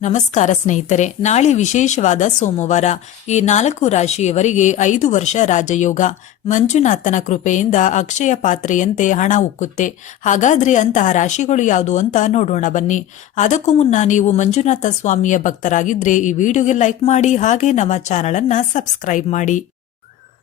ನಮಸ್ಕಾರ ಸ್ನೇಹಿತರೆ, ನಾಳೆ ವಿಶೇಷವಾದ ಸೋಮವಾರ. ಈ ನಾಲ್ಕು ರಾಶಿಯವರಿಗೆ ಐದು ವರ್ಷ ರಾಜಯೋಗ. ಮಂಜುನಾಥನ ಕೃಪೆಯಿಂದ ಅಕ್ಷಯ ಪಾತ್ರೆಯಂತೆ ಹಣ ಉಕ್ಕುತ್ತೆ. ಹಾಗಾದ್ರೆ ಅಂತಹ ರಾಶಿಗಳು ಯಾವುದು ಅಂತ ನೋಡೋಣ ಬನ್ನಿ. ಅದಕ್ಕೂ ಮುನ್ನ ನೀವು ಮಂಜುನಾಥ ಸ್ವಾಮಿಯ ಭಕ್ತರಾಗಿದ್ರೆ ಈ ವಿಡಿಯೋಗೆ ಲೈಕ್ ಮಾಡಿ, ಹಾಗೆ ನಮ್ಮ ಚಾನಲ್ ಅನ್ನ ಸಬ್ಸ್ಕ್ರೈಬ್ ಮಾಡಿ.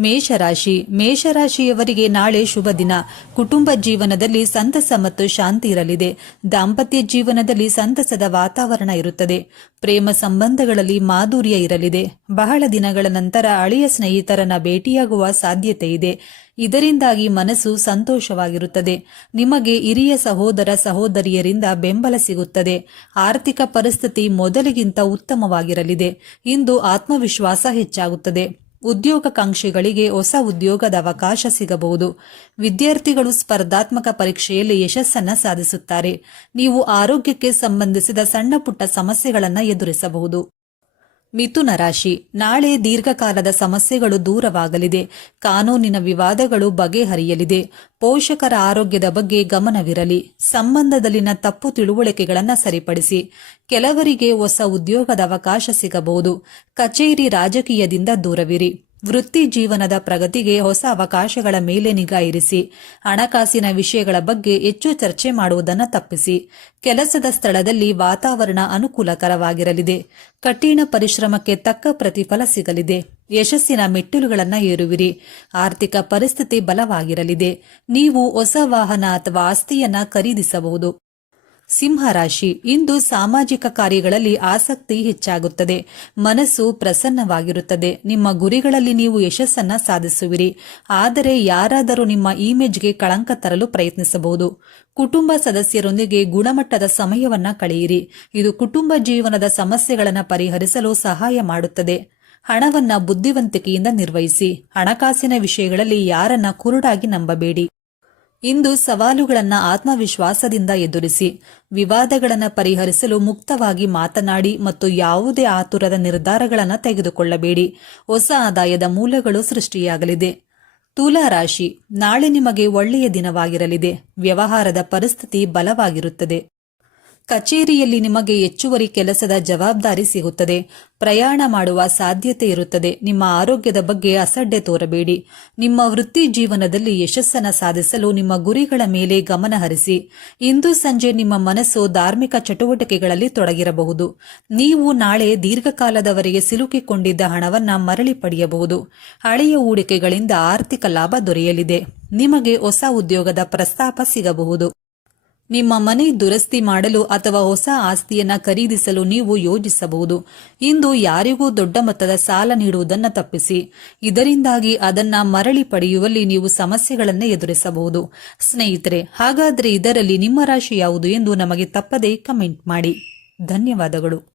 ಮೇಷರಾಶಿ. ಮೇಷರಾಶಿಯವರಿಗೆ ನಾಳೆ ಶುಭ ದಿನ. ಕುಟುಂಬ ಜೀವನದಲ್ಲಿ ಸಂತಸ ಮತ್ತು ಶಾಂತಿ ಇರಲಿದೆ. ದಾಂಪತ್ಯ ಜೀವನದಲ್ಲಿ ಸಂತಸದ ವಾತಾವರಣ ಇರುತ್ತದೆ. ಪ್ರೇಮ ಸಂಬಂಧಗಳಲ್ಲಿ ಮಾಧುರ್ಯ ಇರಲಿದೆ. ಬಹಳ ದಿನಗಳ ನಂತರ ಅಳಿಯ ಸ್ನೇಹಿತರನ್ನ ಭೇಟಿಯಾಗುವ ಸಾಧ್ಯತೆ ಇದೆ. ಇದರಿಂದಾಗಿ ಮನಸ್ಸು ಸಂತೋಷವಾಗಿರುತ್ತದೆ. ನಿಮಗೆ ಹಿರಿಯ ಸಹೋದರ ಸಹೋದರಿಯರಿಂದ ಬೆಂಬಲ ಸಿಗುತ್ತದೆ. ಆರ್ಥಿಕ ಪರಿಸ್ಥಿತಿ ಮೊದಲಿಗಿಂತ ಉತ್ತಮವಾಗಿರಲಿದೆ. ಇಂದು ಆತ್ಮವಿಶ್ವಾಸ ಹೆಚ್ಚಾಗುತ್ತದೆ. ಉದ್ಯೋಗಾಕಾಂಕ್ಷಿಗಳಿಗೆ ಹೊಸ ಉದ್ಯೋಗದ ಅವಕಾಶ ಸಿಗಬಹುದು. ವಿದ್ಯಾರ್ಥಿಗಳು ಸ್ಪರ್ಧಾತ್ಮಕ ಪರೀಕ್ಷೆಯಲ್ಲಿ ಯಶಸ್ಸನ್ನ ಸಾಧಿಸುತ್ತಾರೆ. ನೀವು ಆರೋಗ್ಯಕ್ಕೆ ಸಂಬಂಧಿಸಿದ ಸಣ್ಣ ಪುಟ್ಟ ಸಮಸ್ಯೆಗಳನ್ನು ಎದುರಿಸಬಹುದು. ಮಿಥುನ ರಾಶಿ. ನಾಳೆ ದೀರ್ಘಕಾಲದ ಸಮಸ್ಯೆಗಳು ದೂರವಾಗಲಿದೆ. ಕಾನೂನಿನ ವಿವಾದಗಳು ಬಗೆಹರಿಯಲಿದೆ. ಪೋಷಕರ ಆರೋಗ್ಯದ ಬಗ್ಗೆ ಗಮನವಿರಲಿ. ಸಂಬಂಧದಲ್ಲಿನ ತಪ್ಪು ತಿಳುವಳಿಕೆಗಳನ್ನು ಸರಿಪಡಿಸಿ. ಕೆಲವರಿಗೆ ಹೊಸ ಉದ್ಯೋಗದ ಅವಕಾಶ ಸಿಗಬಹುದು. ಕಚೇರಿ ರಾಜಕೀಯದಿಂದ ದೂರವಿರಿ. ವೃತ್ತಿ ಜೀವನದ ಪ್ರಗತಿಗೆ ಹೊಸ ಅವಕಾಶಗಳ ಮೇಲೆ ನಿಗಾ ಇರಿಸಿ, ಹಣಕಾಸಿನ ವಿಷಯಗಳ ಬಗ್ಗೆ ಹೆಚ್ಚು ಚರ್ಚೆ ಮಾಡುವುದನ್ನು ತಪ್ಪಿಸಿ, ಕೆಲಸದ ಸ್ಥಳದಲ್ಲಿ ವಾತಾವರಣ ಅನುಕೂಲಕರವಾಗಿರಲಿದೆ. ಕಠಿಣ ಪರಿಶ್ರಮಕ್ಕೆ ತಕ್ಕ ಪ್ರತಿಫಲ ಸಿಗಲಿದೆ. ಯಶಸ್ಸಿನ ಮೆಟ್ಟಿಲುಗಳನ್ನು ಏರುವಿರಿ. ಆರ್ಥಿಕ ಪರಿಸ್ಥಿತಿ ಬಲವಾಗಿರಲಿದೆ. ನೀವು ಹೊಸ ವಾಹನ ಅಥವಾ ಆಸ್ತಿಯನ್ನ ಖರೀದಿಸಬಹುದು. ಸಿಂಹರಾಶಿ. ಇಂದು ಸಾಮಾಜಿಕ ಕಾರ್ಯಗಳಲ್ಲಿ ಆಸಕ್ತಿ ಹೆಚ್ಚಾಗುತ್ತದೆ. ಮನಸ್ಸು ಪ್ರಸನ್ನವಾಗಿರುತ್ತದೆ. ನಿಮ್ಮ ಗುರಿಗಳಲ್ಲಿ ನೀವು ಯಶಸ್ಸನ್ನ ಸಾಧಿಸುವಿರಿ. ಆದರೆ ಯಾರಾದರೂ ನಿಮ್ಮ ಇಮೇಜ್ಗೆ ಕಳಂಕ ತರಲು ಪ್ರಯತ್ನಿಸಬಹುದು. ಕುಟುಂಬ ಸದಸ್ಯರೊಂದಿಗೆ ಗುಣಮಟ್ಟದ ಸಮಯವನ್ನ ಕಳೆಯಿರಿ. ಇದು ಕುಟುಂಬ ಜೀವನದ ಸಮಸ್ಯೆಗಳನ್ನು ಪರಿಹರಿಸಲು ಸಹಾಯ ಮಾಡುತ್ತದೆ. ಹಣವನ್ನ ಬುದ್ಧಿವಂತಿಕೆಯಿಂದ ನಿರ್ವಹಿಸಿ. ಹಣಕಾಸಿನ ವಿಷಯಗಳಲ್ಲಿ ಯಾರನ್ನ ಕುರುಡಾಗಿ ನಂಬಬೇಡಿ. ಇಂದು ಸವಾಲುಗಳನ್ನು ಆತ್ಮವಿಶ್ವಾಸದಿಂದ ಎದುರಿಸಿ, ವಿವಾದಗಳನ್ನು ಪರಿಹರಿಸಲು ಮುಕ್ತವಾಗಿ ಮಾತನಾಡಿ ಮತ್ತು ಯಾವುದೇ ಆತುರದ ನಿರ್ಧಾರಗಳನ್ನು ತೆಗೆದುಕೊಳ್ಳಬೇಡಿ. ಹೊಸ ಆದಾಯದ ಮೂಲಗಳು ಸೃಷ್ಟಿಯಾಗಲಿದೆ. ತುಲಾ ರಾಶಿ, ನಾಳೆ ನಿಮಗೆ ಒಳ್ಳೆಯ ದಿನವಾಗಿರಲಿದೆ. ವ್ಯವಹಾರದ ಪರಿಸ್ಥಿತಿ ಬಲವಾಗಿರುತ್ತದೆ. ಕಚೇರಿಯಲ್ಲಿ ನಿಮಗೆ ಹೆಚ್ಚುವರಿ ಕೆಲಸದ ಜವಾಬ್ದಾರಿ ಸಿಗುತ್ತದೆ. ಪ್ರಯಾಣ ಮಾಡುವ ಸಾಧ್ಯತೆ ಇರುತ್ತದೆ. ನಿಮ್ಮ ಆರೋಗ್ಯದ ಬಗ್ಗೆ ಅಸಡ್ಡೆ ತೋರಬೇಡಿ. ನಿಮ್ಮ ವೃತ್ತಿ ಜೀವನದಲ್ಲಿ ಯಶಸ್ಸನ್ನು ಸಾಧಿಸಲು ನಿಮ್ಮ ಗುರಿಗಳ ಮೇಲೆ ಗಮನ ಹರಿಸಿ. ಇಂದು ಸಂಜೆ ನಿಮ್ಮ ಮನಸ್ಸು ಧಾರ್ಮಿಕ ಚಟುವಟಿಕೆಗಳಲ್ಲಿ ತೊಡಗಿರಬಹುದು. ನೀವು ನಾಳೆ ದೀರ್ಘಕಾಲದವರೆಗೆ ಸಿಲುಕಿಕೊಂಡಿದ್ದ ಹಣವನ್ನು ಮರಳಿ ಪಡೆಯಬಹುದು. ಹಳೆಯ ಹೂಡಿಕೆಗಳಿಂದ ಆರ್ಥಿಕ ಲಾಭ ದೊರೆಯಲಿದೆ. ನಿಮಗೆ ಹೊಸ ಉದ್ಯೋಗದ ಪ್ರಸ್ತಾಪ ಸಿಗಬಹುದು. ನಿಮ್ಮ ಮನೆ ದುರಸ್ತಿ ಮಾಡಲು ಅಥವಾ ಹೊಸ ಆಸ್ತಿಯನ್ನ ಖರೀದಿಸಲು ನೀವು ಯೋಜಿಸಬಹುದು. ಇಂದು ಯಾರಿಗೂ ದೊಡ್ಡ ಮೊತ್ತದ ಸಾಲ ನೀಡುವುದನ್ನು ತಪ್ಪಿಸಿ. ಇದರಿಂದಾಗಿ ಅದನ್ನ ಮರಳಿ ಪಡೆಯುವಲ್ಲಿ ನೀವು ಸಮಸ್ಯೆಗಳನ್ನು ಎದುರಿಸಬಹುದು. ಸ್ನೇಹಿತರೆ, ಹಾಗಾದರೆ ಇದರಲ್ಲಿ ನಿಮ್ಮ ರಾಶಿ ಯಾವುದು ಎಂದು ನಮಗೆ ತಪ್ಪದೇ ಕಮೆಂಟ್ ಮಾಡಿ. ಧನ್ಯವಾದಗಳು.